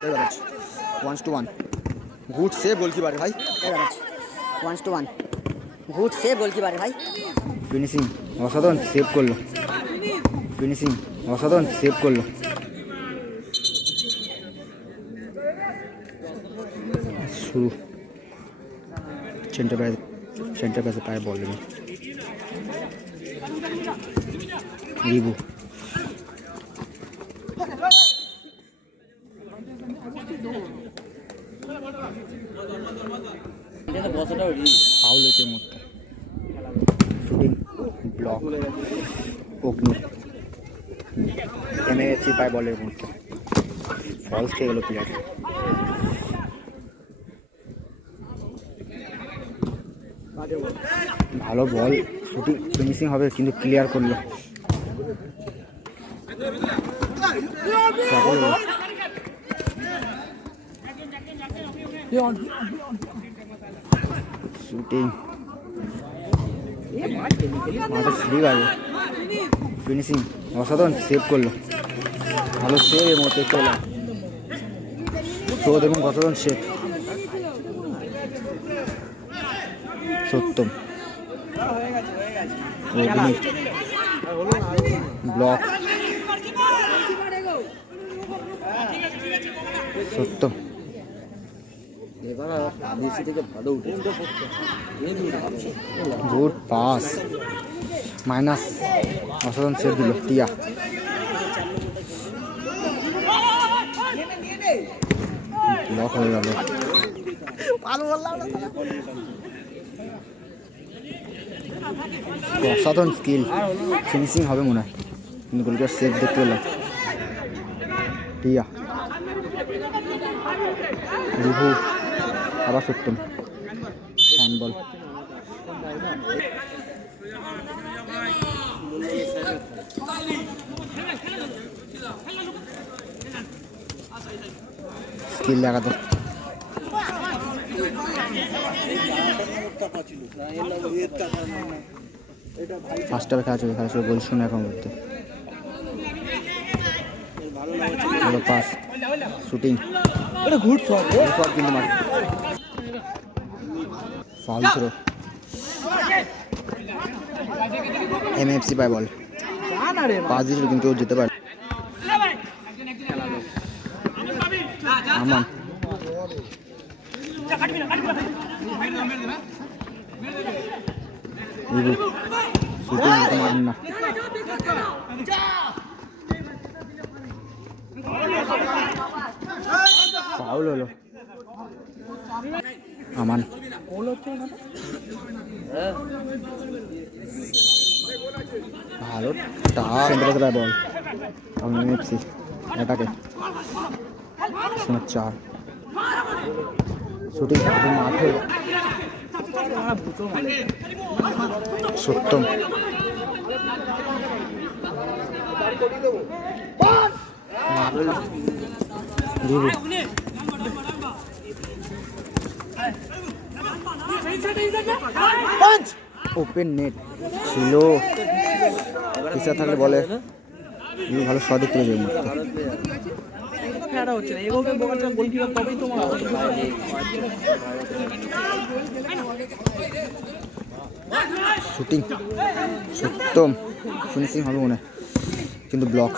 1-1 good save goalkeeper भाई 1-1 good save goalkeeper भाई finishing অসাধারণ সেভ করলো ফিনিশিং অসাধারণ সেভ করলো শুরু সেন্টার প্যাসে পায়ে বল নেই রিবু ফাউল হয়েছে মধ্যে শুটিং ব্লক অগ্নি এমএএফসি পায় বলের মধ্যে ফলস খেয়ে গেল প্লেয়ার ভালো বল শুটিং ফিনিশিং হবে কিন্তু ক্লিয়ার করলো শুটিং মাঠে স্লিপ আছে ফিনিশিং অসাধারণ সেভ করলো ভালো সেভ এর মধ্যে চলে শোধ এবং অসাধারণ সেভ সত্যম ব্লক সত্যম গুড পাস মাইনাস অসাধারণ সেভ দিল টিয়া ব্লক হয়ে গেল অসাধারণ স্কিল ফিনিশিং হবে মনে হয় কিন্তু গোলকিপার সেভ দেখতে পেলাম টিয়া রিভু আবার সত্যম হ্যান্ডবল স্কিল লাগাতে ফার্স্ট হাফে খেলা চলছে খেলা চলছে গোল শূন্য এখন করতে ভালো পাস শুটিং কিন্তু মার ফাউল ছিল এমএফসি পায় বল পাস দিয়েছিল কিন্তু ও যেতে পারে আমান শুটিং মারেন না ফাউল হলো আমান ভালো টাকা বল এমএফসি এটাকে 4 শুটিং মাঠে সত্যম ওপেন নেট ছিল পিছা থাকলে বলে ভালো সঠিক তুলে যাবে শুটিং সত্যম ফিনিশিং হবে মনে কিন্তু ব্লক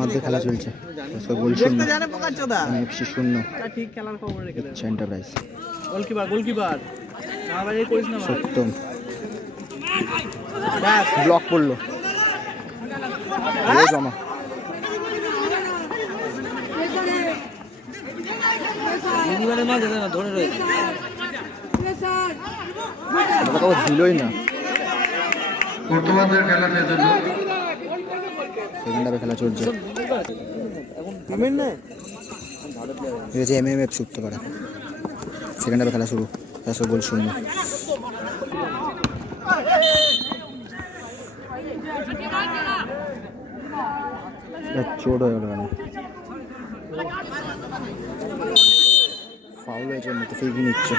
মধ্যে খেলা চলছে গোল শূন্য এফসি 0 এন্টারপ্রাইজ সত্যম ব্লক পড়লো জমা দিলই না সেকেন্ড হাফে খেলা চলছে এমএমএফ ছুটতে পারে সেকেন্ড হাফে খেলা শুরু গোল শূন্য চোট হয়ে গেল কেন ফাউল হয়েছে মতো ফিরবি নিচ্ছে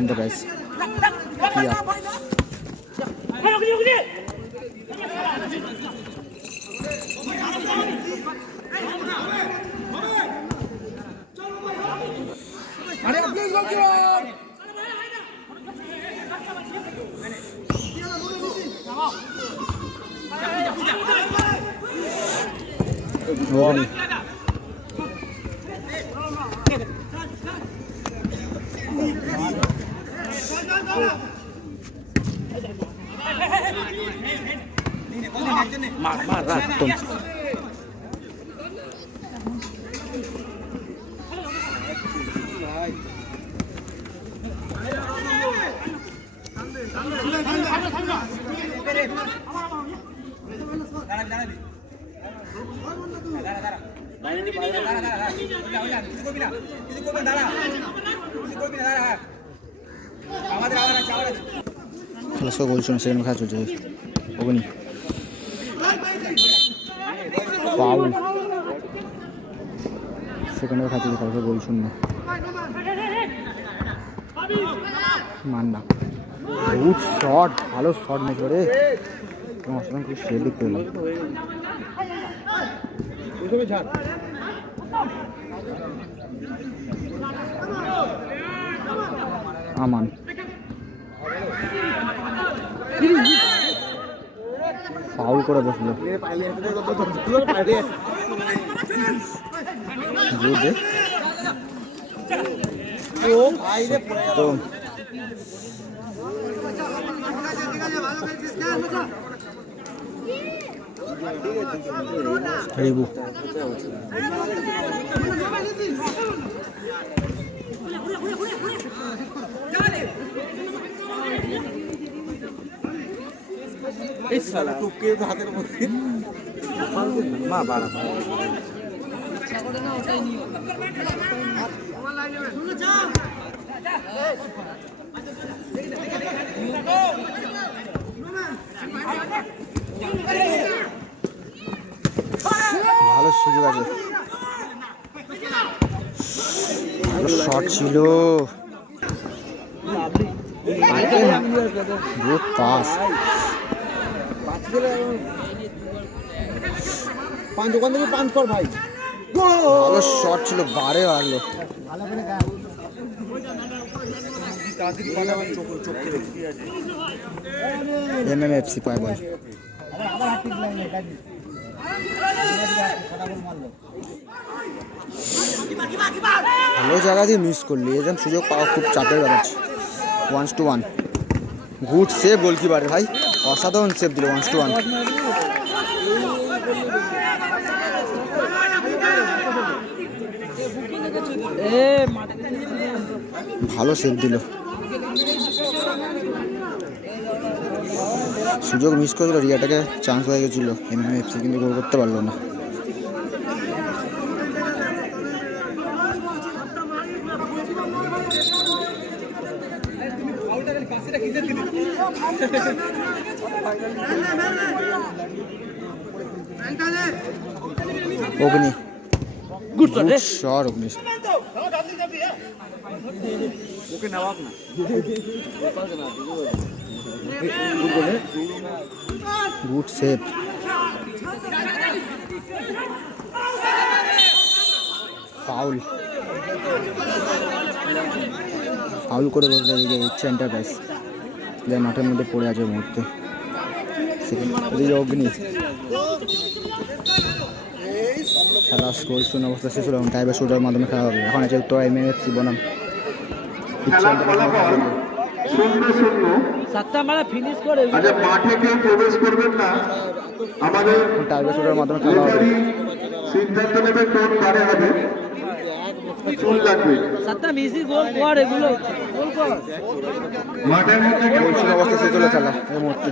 এন্টারপ্রাইজ অগ্নি সপ্তম খেলা সব গোল শোনা সেকেন্ড খেলা চলছে অগ্নি ফাউল সেকেন্ডে খেলা চলছে খেলা সব গোল শূন্য মান্না গুড শট ভালো শট মেরে করে অসাধারণ খুব সে দেখতে পেলাম আমান ফাউল করে বসলো তো রিবু হাতের মধ্যে মা বাড়া ভালো সুযোগ আছে ভালো শট ছিল গুড পাস পাঁচ দোকান থেকে পাঁচ কর ভাই ভালো শট ছিল বারে মারলো MMFC পায় বল ভালো জায়গা দিয়ে মিস করলি এরকম সুযোগ পাওয়া খুব চাপের ব্যাপার 1-1 গুড সেভ গোলকিপার ভাই অসাধারণ সেভ দিল 1-1 ভালো সেভ দিল সুযোগ মিস করে দিল রিয়াটাকে চান্স হয়ে গেছিল MMFC কিন্তু গোল করতে পারলো না অগ্নি গুড শট অগ্নি ওকে নবাব না গুড সেভ ফাউল ফাউল করে বসলে এদিকে ইচ্ছা এন্টারপ্রাইজ প্লেয়ার মাঠের মধ্যে পড়ে আছে মুহূর্তে এদিকে অগ্নি খেলা স্কোর শূন্য অবস্থা শেষ হলো এবং টাইবার শুটার মাধ্যমে খেলা হবে এখন আছে উত্তর MMFC বনাম মাঠে কেউ প্রবেশ করবেন না আমাদের টাইবার শুটার মাধ্যমে খেলা হবে সিদ্ধান্ত নেবে কোন কারে হবে চুল লাগবে মাঠের মধ্যে অবস্থা শেষ হলো খেলা এই মুহূর্তে